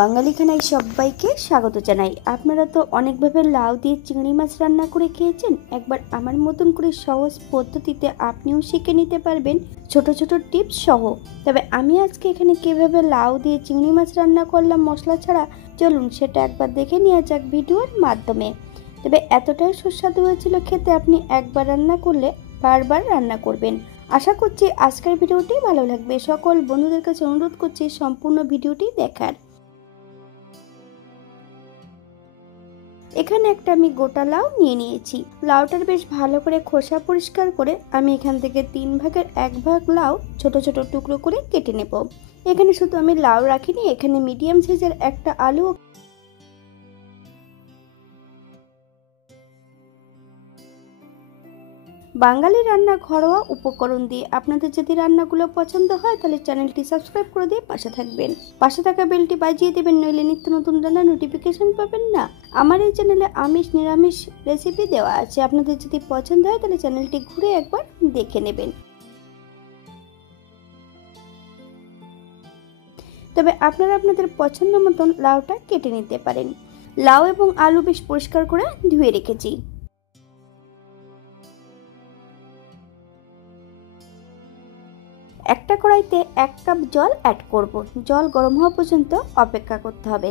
বাঙালি খানায় সবাইকে স্বাগত জানাই। আপনারা তো অনেকভাবে লাউ দিয়ে চিংড়ি মাছ রান্না করে খেয়েছেন। একবার আমার মতন করে সহজ পদ্ধতিতে আপনিও শিখে নিতে পারবেন ছোট ছোট টিপস সহ। তবে আমি আজকে এখানে কিভাবে লাউ দিয়ে চিংড়ি মাছ রান্না করলাম মশলা ছাড়া, চলুন সেটা একবার দেখে নেওয়া যাক ভিডিওর মাধ্যমে। তবে এতটাই সুস্বাদু হয়েছিল খেতে, আপনি একবার রান্না করলে বারবার রান্না করবেন। আশা করছি আজকের ভিডিওটি ভালো লাগবে। সকল বন্ধুদের কাছে অনুরোধ করছি সম্পূর্ণ ভিডিওটি দেখার। এখানে একটা আমি গোটা লাউ নিয়ে নিয়েছি। লাউটার বেশ ভালো করে খোসা পরিষ্কার করে আমি এখান থেকে 3 ভাগের 1 ভাগ লাউ ছোট ছোট টুকরো করে কেটে নেব। এখানে শুধু আমি লাউ রাখিনি, এখানে মিডিয়াম সাইজের একটা আলু বাঙালি রান্না ঘরোয়া উপকরণ দিয়ে। আপনাদের যদি রান্নাগুলো পছন্দ হয় তাহলে চ্যানেলটি সাবস্ক্রাইব করে দিয়ে পাশে থাকবেন। পাশে থাকা বেলটি বাজিয়ে দেবেন, নইলে নিত্য নতুন রান্নার নোটিফিকেশন পাবেন না। আমার এই চ্যানেলে আমিষ নিরামিষ রেসিপি দেওয়া আছে, আপনাদের যদি পছন্দ হয় তাহলে চ্যানেলটি ঘুরে একবার দেখে নেবেন। তবে আপনারা আপনাদের পছন্দ মতন লাউটা কেটে নিতে পারেন। লাউ এবং আলু বেশ পরিষ্কার করে ধুয়ে রেখেছি। একটা কড়াইতে 1 কাপ জল অ্যাড করব। জল গরম হওয়া পর্যন্ত অপেক্ষা করতে হবে।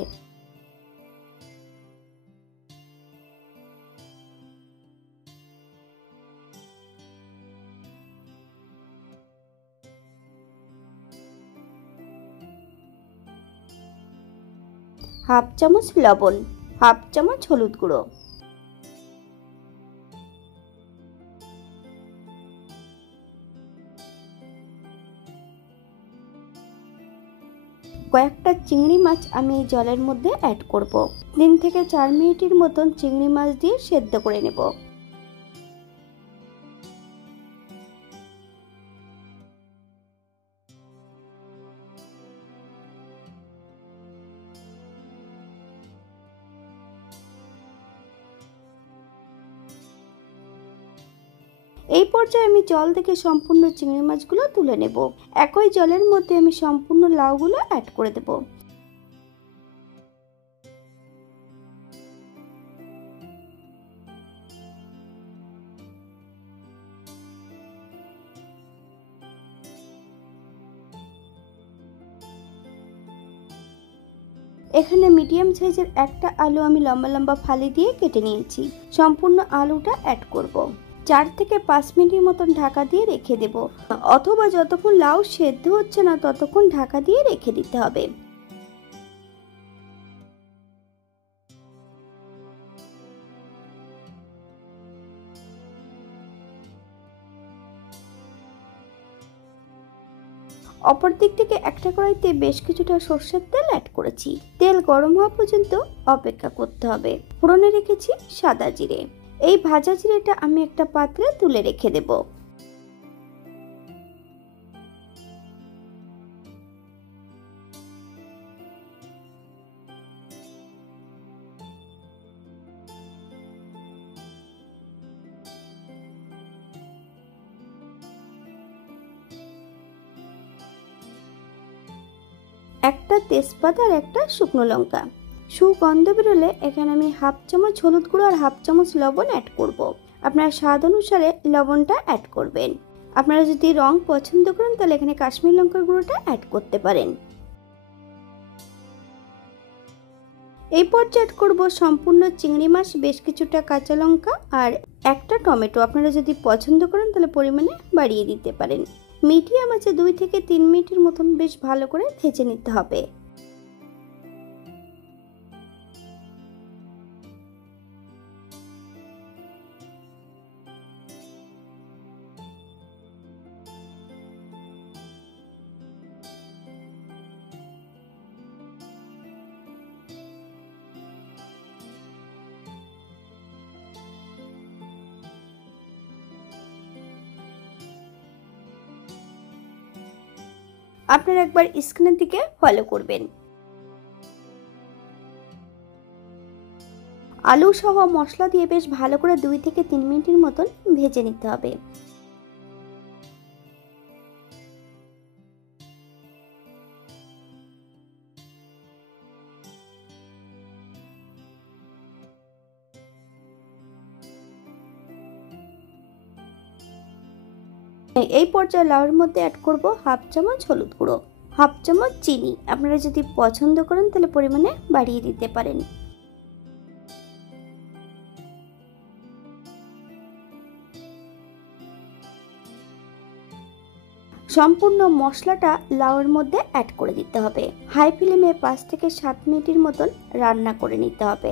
হাফ চামচ লবণ, হাফ চামচ হলুদ গুঁড়ো, কয়েকটা চিংড়ি মাছ আমি এই জলের মধ্যে অ্যাড করব। 3 থেকে 4 মিনিটের মতন চিংড়ি মাছ দিয়ে সেদ্ধ করে নেব। এই পর্যায়ে আমি জল থেকে সম্পূর্ণ চিংড়ি মাছগুলো তুলে নেব। একই জলের মধ্যে আমি সম্পূর্ণ লাউগুলো অ্যাড করে দেব। এখানে মিডিয়াম সাইজের একটা আলু আমি লম্বা লম্বা ফালি দিয়ে কেটে নিয়েছি। সম্পূর্ণ আলুটা অ্যাড করব। 4 থেকে 5 মিনিটের মতন ঢাকা দিয়ে রেখে দেব, অথবা যতক্ষণ লাউ সেদ্ধ হচ্ছে না ততক্ষণ ঢাকা দিয়ে রেখে দিতে হবে। অপর দিক থেকে একটা কড়াইতে বেশ কিছুটা সরষের তেল অ্যাড করেছি। তেল গরম হওয়া পর্যন্ত অপেক্ষা করতে হবে। ফোড়নে রেখেছি সাদা জিরে। এই ভাজা জিরেটা আমি একটা পাত্রে তুলে রেখে দেব। একটা তেজপাতা আর একটা শুকনো লঙ্কা। সুগন্ধ বেরোলে এখানে আমি হাফ চামচ হলুদ গুঁড়ো আর হাফ চামচ লবণ অ্যাড করব। আপনারা স্বাদ অনুসারে লবণটা অ্যাড করবেন। আপনারা যদি রং পছন্দ করেন তাহলে এখানে কাশ্মীরি লঙ্কার গুঁড়োটা অ্যাড করতে পারেন। এই পর্যায়ে অ্যাড করব সম্পূর্ণ চিংড়ি মাছ, বেশ কিছুটা কাঁচা লঙ্কা আর একটা টমেটো। আপনারা যদি পছন্দ করেন তাহলে পরিমাণে বাড়িয়ে দিতে পারেন। মিডিয়াম আঁচে 2 থেকে 3 মিনিটের মতন বেশ ভালো করে ভেজে নিতে হবে। আপনারা একবার স্ক্রিনের দিকে ফলো করবেন। আলু সহ মশলা দিয়ে বেশ ভালো করে 2 থেকে 3 মিনিটের মতন ভেজে নিতে হবে। এই পর্যায়ে লাউয়ের মধ্যে অ্যাড করব হাফ চামচ হলুদ গুঁড়ো, হাফ চামচ চিনি। আপনারা যদি পছন্দ করেন তাহলে পরিমাণে বাড়িয়ে দিতে পারেন। সম্পূর্ণ মশলাটা লাউয়ের মধ্যে অ্যাড করে দিতে হবে। হাই ফ্লেমে 5 থেকে 7 মিনিটের মতন রান্না করে নিতে হবে।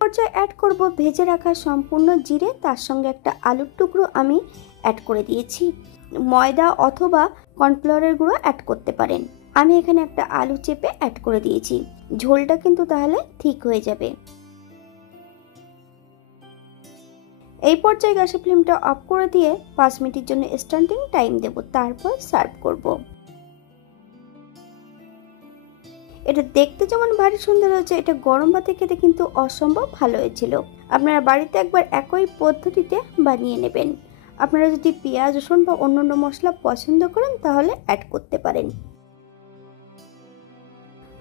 পর্যায়ে অ্যাড করব ভেজে রাখা সম্পূর্ণ জিরে, তার সঙ্গে একটা আলুর টুকরো আমি অ্যাড করে দিয়েছি। ময়দা অথবা কর্নফ্লাওয়ারের গুঁড়ো অ্যাড করতে পারেন। আমি এখানে একটা আলু চেপে অ্যাড করে দিয়েছি। ঝোলটা কিন্তু তাহলে ঠিক হয়ে যাবে। এই পর্যায়ে গ্যাসের ফ্লেমটা অফ করে দিয়ে 5 মিনিটের জন্য স্ট্যান্ডিং টাইম দেব, তারপর সার্ভ করব। এটা দেখতে যেমন ভারী সুন্দর হয়েছে, এটা গরম ভাতে খেতে কিন্তু অসম্ভব ভালো হয়েছিল। আপনারা বাড়িতে একবার একই পদ্ধতিতে বানিয়ে নেবেন। আপনারা যদি পেঁয়াজ, রসুন বা অন্যান্য মশলা পছন্দ করেন তাহলে অ্যাড করতে পারেন।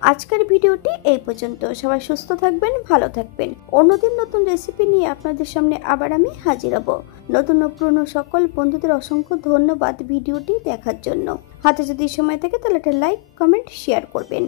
আজকের ভিডিওটি এই পর্যন্ত। সবাই সুস্থ থাকবেন, ভালো থাকবেন। অন্যদিন নতুন রেসিপি নিয়ে আপনাদের সামনে আবার আমি হাজির হব। নতুন ও পুরনো সকল বন্ধুদের অসংখ্য ধন্যবাদ ভিডিওটি দেখার জন্য। হাতে যদি সময় থাকে তাহলে একটা লাইক, কমেন্ট, শেয়ার করবেন।